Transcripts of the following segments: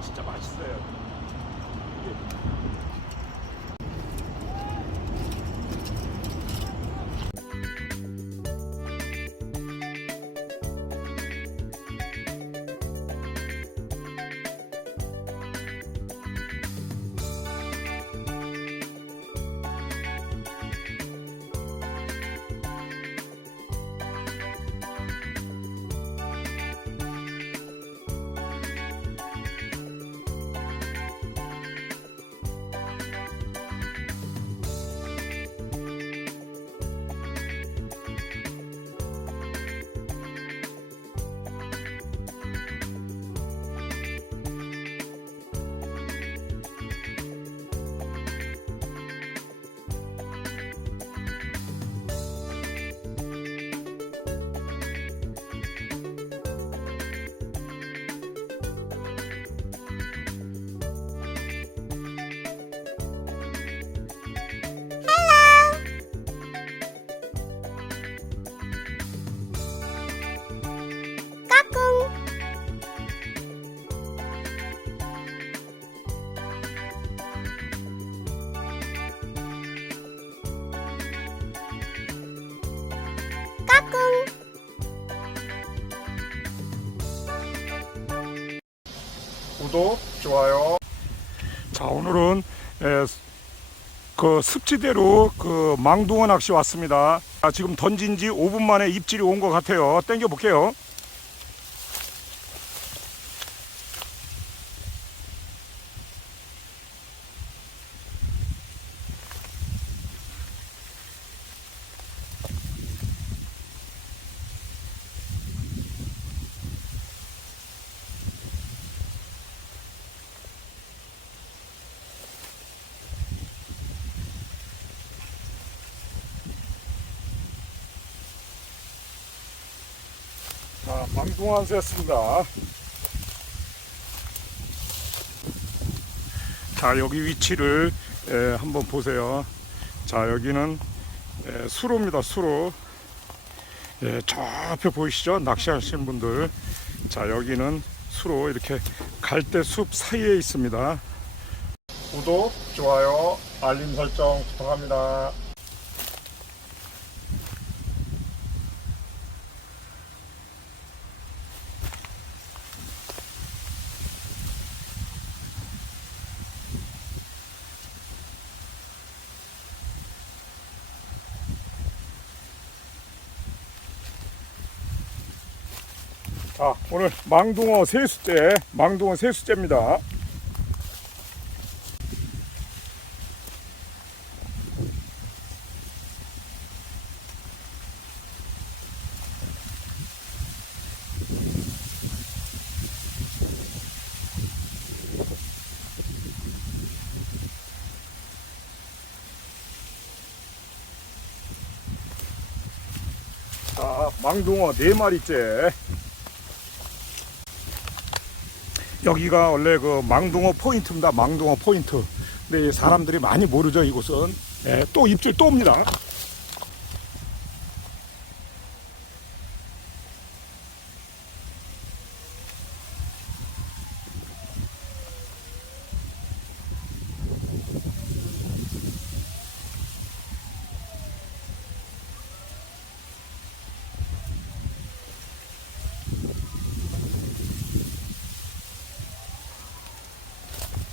진짜 맛있어요. 이게 구독, 좋아요. 자, 오늘은 에, 그 습지대로 그 망둥어 낚시 왔습니다. 아, 지금 던진 지 5분 만에 입질이 온 것 같아요. 땡겨 볼게요. 자, 망둥어 한 수였습니다. 자, 여기 위치를 에, 한번 보세요. 자, 여기는 에, 수로입니다. 수로. 예, 저 앞에 보이시죠? 낚시하시는 분들. 자, 여기는 수로 이렇게 갈대 숲 사이에 있습니다. 구독, 좋아요, 알림 설정 부탁합니다. 자, 오늘 망둥어 세수째, 망둥어 세수째입니다. 자, 망둥어 네 마리째. 여기가 원래 그 망둥어 포인트입니다. 망둥어 포인트. 근데 사람들이 많이 모르죠, 이곳은. 예, 또 입질 또 옵니다.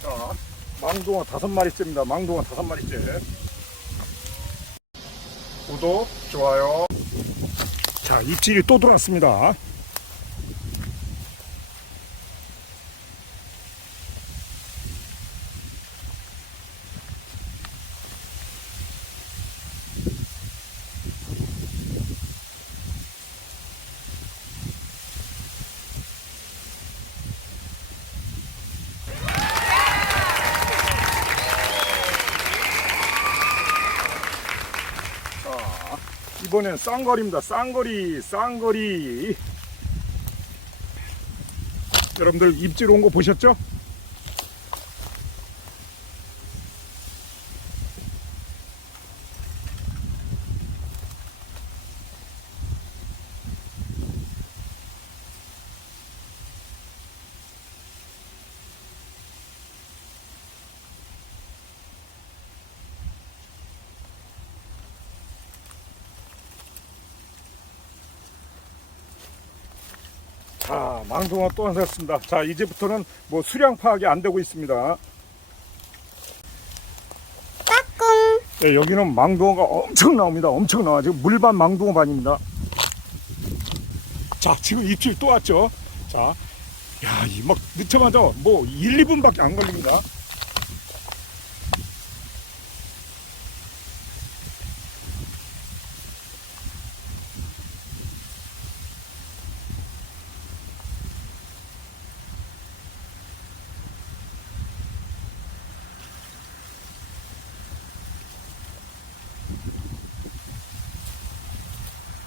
자, 망둥어 다섯 마리째입니다. 망둥어 다섯 마리째. 구독, 좋아요. 자, 입질이 또 들어왔습니다. 자, 이번엔 쌍거리입니다. 쌍거리, 쌍거리. 여러분들 입질 온 거 보셨죠? 자, 망둥어 또 하셨습니다. 자, 이제부터는 뭐 수량 파악이 안 되고 있습니다. 까꿍. 네, 여기는 망둥어가 엄청 나옵니다. 엄청 나와. 지금 물반 망둥어 반입니다. 자, 지금 입질 또 왔죠. 자, 야, 이 막 늦자마자 뭐 1, 2분밖에 안 걸립니다.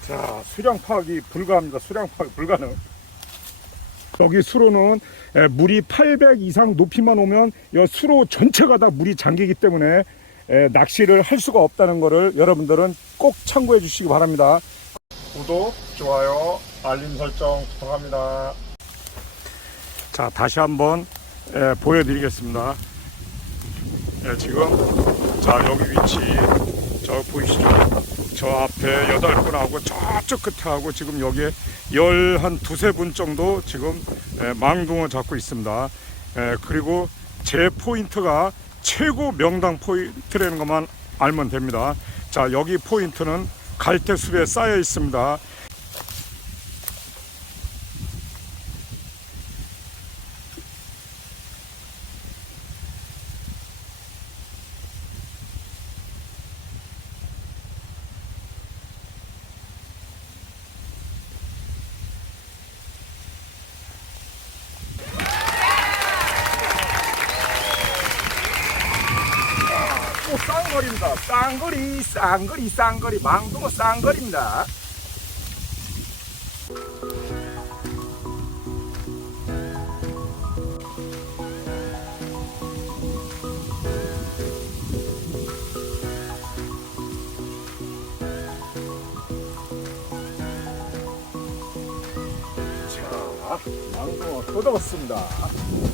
자, 수량 파악이 불가합니다. 수량 파악이 불가능. 여기 수로는 에, 물이 800 이상 높이만 오면 이 수로 전체가 다 물이 잠기기 때문에 에, 낚시를 할 수가 없다는 것을 여러분들은 꼭 참고해 주시기 바랍니다. 구독, 좋아요, 알림 설정 부탁합니다. 자, 다시 한번 에, 보여드리겠습니다. 예, 지금 자 여기 위치 저 보이시죠? 저 앞에 여덟 분하고 저쪽 끝에 하고 지금 여기에 열 한 두세 분 정도 지금 에, 망둥어 잡고 있습니다. 에, 그리고 제 포인트가 최고 명당 포인트라는 것만 알면 됩니다. 자 여기 포인트는 갈대숲에 쌓여 있습니다. 또 쌍거리입니다. 쌍거리, 쌍거리, 쌍거리, 망둥어 쌍거리입니다. 자, 망둥어 뜯어봤습니다.